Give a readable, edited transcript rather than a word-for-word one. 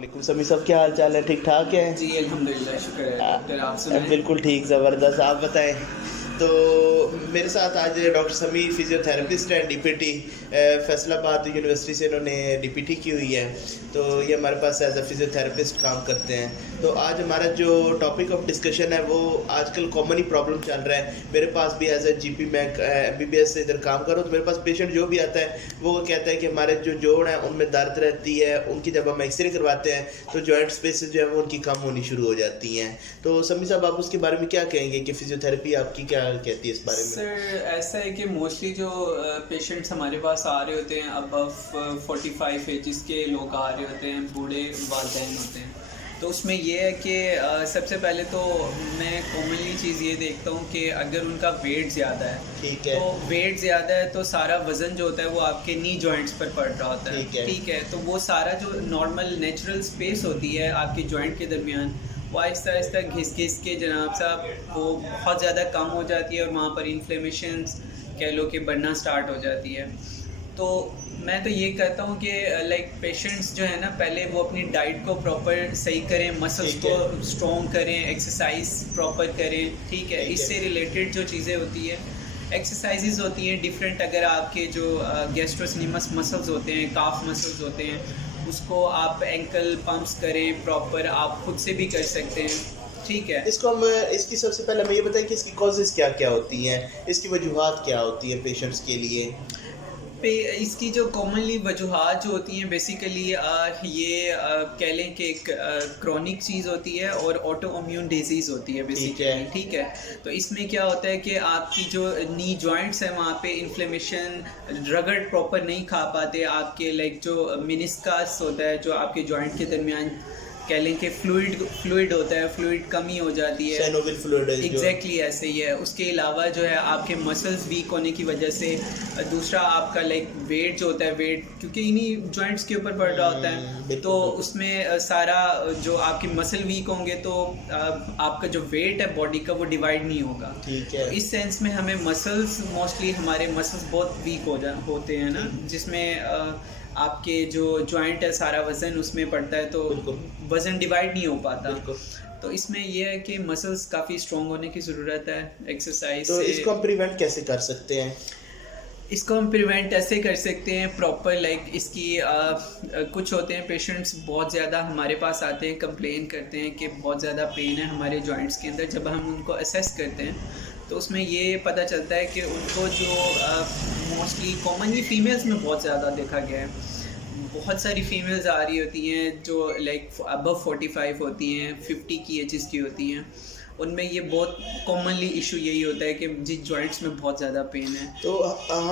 वालेकुम समी साहब, क्या हाल चाल है? ठीक ठाक है जी अल्हम्दुलिल्लाह, शुक्र है डॉक्टर। आप सुनाएं। बिल्कुल ठीक, ज़बरदस्त। आप बताएं। तो मेरे साथ आज डॉक्टर समी फिज़ियोथेरेपिस्ट हैं, डीपीटी फैसलाबाद यूनिवर्सिटी से इन्होंने डीपीटी की हुई है। तो ये हमारे पास एज अ फिज़ियोथेरेपिस्ट काम करते हैं। तो आज हमारा जो टॉपिक ऑफ डिस्कशन है वो आजकल कॉमन ही प्रॉब्लम चल रहा है। मेरे पास भी एज अ जीपी मैं एमबीबीएस से इधर काम कर रहा हूँ, तो मेरे पास पेशेंट जो भी आता है वो कहता है कि हमारे जो जोड़ हैं उनमें दर्द रहती है। उनकी जब हम एक्सरे करवाते हैं तो जॉइंट स्पेसेस जो है वो उनकी कम होनी शुरू हो जाती हैं। तो समी साहब, आप उसके बारे में क्या कहेंगे कि फिजियोथेरेपी आपकी क्या कहती है इस बारे में? सर, ऐसा है कि मोस्टली जो पेशेंट्स हमारे पास आ रहे होते हैं अबव 45 एज के लोग आ रहे होते हैं, बूढ़े वालिदैन होते हैं। तो उसमें ये है कि सबसे पहले तो मैं कॉमनली चीज़ ये देखता हूँ कि अगर उनका वेट ज़्यादा है, ठीक है, तो वेट ज़्यादा है तो सारा वज़न जो होता है वो आपके नी जॉइंट्स पर पड़ रहा होता है। ठीक है, तो वो सारा जो नॉर्मल नेचुरल स्पेस होती है आपकी जॉइंट के दरमियान, वो आहिस्ता आहिस्ता घिस घिस के जनाब साहब वो बहुत ज़्यादा कम हो जाती है और वहाँ पर इन्फ्लेमेशंस कह लो कि बढ़ना स्टार्ट हो जाती है। तो मैं तो ये कहता हूँ कि लाइक पेशेंट्स जो है ना, पहले वो अपनी डाइट को प्रॉपर सही करें, मसल्स को स्ट्रॉन्ग करें, एक्सरसाइज प्रॉपर करें। ठीक है, इससे रिलेटेड जो चीज़ें होती है, एक्सरसाइजेज होती हैं डिफरेंट। अगर आपके जो गैस्ट्रोस्निमस मसल्स होते हैं, काफ मसल्स होते हैं, उसको आप एंकल पंप्स करें प्रॉपर, आप खुद से भी कर सकते हैं। ठीक है, इसको हम इसकी सबसे पहले हमें ये बताएं कि इसकी कॉजेज़ क्या क्या होती हैं, इसकी वजूहात क्या होती हैं पेशेंट्स के लिए? इसकी जो कॉमनली वजूहात जो होती हैं बेसिकली ये कह लें कि एक क्रॉनिक चीज़ होती है और ऑटो इम्यून डिजीज़ होती है बेसिकली। ठीक है, तो इसमें क्या होता है कि आपकी जो नी जॉइंट्स हैं वहाँ पे इन्फ्लेमेशन, रगड़ प्रॉपर नहीं खा पाते आपके, लाइक जो मिनिस्कस होता है जो आपके जॉइंट के दरमियान, कह लें कि फ्लूइड होता है, फ्लूइड कमी हो जाती है। साइनोवियल फ्लूइड एग्जैक्टली ऐसे ही है। उसके अलावा जो है आपके मसल्स वीक होने की वजह से, दूसरा आपका लाइक वेट जो होता है, वेट क्योंकि इन्हीं जॉइंट्स के ऊपर पड़ रहा होता है, तो उसमें सारा जो आपके मसल वीक होंगे तो आपका जो वेट है बॉडी का वो डिवाइड नहीं होगा। ठीक है, तो इस सेंस में हमें मसल्स, मोस्टली हमारे मसल्स बहुत वीक होते हैं ना, जिसमें आपके जो जॉइंट है सारा वज़न उसमें पड़ता है, तो वज़न डिवाइड नहीं हो पाता। तो इसमें यह है कि मसल्स काफ़ी स्ट्रॉन्ग होने की ज़रूरत है एक्सरसाइज तो से। इसको हम प्रिवेंट कैसे कर सकते हैं? इसको हम प्रिवेंट ऐसे कर सकते हैं प्रॉपर, लाइक इसकी कुछ होते हैं पेशेंट्स बहुत ज़्यादा हमारे पास आते हैं, कंप्लेन करते हैं कि बहुत ज़्यादा पेन है हमारे जॉइंट्स के अंदर। जब हम उनको असेस करते हैं तो उसमें ये पता चलता है कि उनको जो मोस्टली कॉमनली फीमेल्स में बहुत ज़्यादा देखा गया है, बहुत सारी फीमेल्स आ रही होती हैं जो लाइक अबव 45 होती हैं, 50 की एजेस की होती हैं। उनमें ये बहुत कॉमनली इशू यही होता है कि जिन जॉइंट्स में बहुत ज़्यादा पेन है। तो